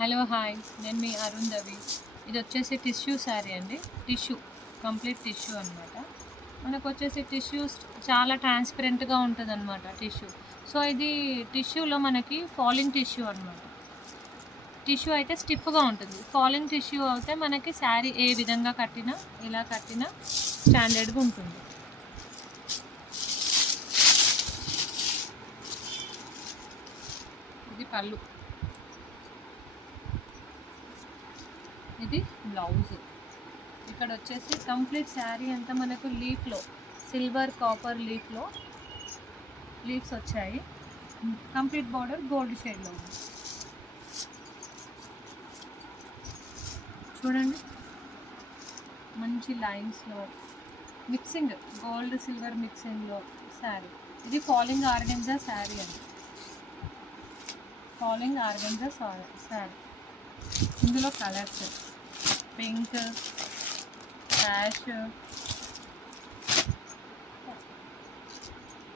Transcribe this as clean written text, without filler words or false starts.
Hello hi, నేను మీ అరుంధవి. ఇది వచ్చేసి టిష్యూ శారీ అండి. టిష్యూ, కంప్లీట్ టిష్యూ అనమాట. మనకు వచ్చేసి టిష్యూస్ చాలా ట్రాన్స్పరెంట్గా ఉంటుంది అనమాట టిష్యూ. సో ఇది టిష్యూలో మనకి ఫాలింగ్ టిష్యూ అనమాట. టిష్యూ అయితే స్టిఫ్గా ఉంటుంది. ఫాలింగ్ టిష్యూ అయితే మనకి శారీ ఏ విధంగా కట్టినా, ఎలా కట్టినా స్టాండర్డ్గా ఉంటుంది. ఇది పళ్ళు, ఇది బ్లౌజ్. ఇక్కడ వచ్చేసి కంప్లీట్ శారీ అంతా మనకు లీఫ్లో, సిల్వర్ కాపర్ లీఫ్లో లీవ్స్ వచ్చాయి. కంప్లీట్ బార్డర్ గోల్డ్ షేడ్లో ఉంది. చూడండి, మంచి లైన్స్లో మిక్సింగ్, గోల్డ్ సిల్వర్ మిక్సింగ్లో శారీ. ఇది ఫాలింగ్ ఆర్గెన్జా శారీ అండి. Falling organza sari. ఇందులో కలర్స్ పింక్, యాష్,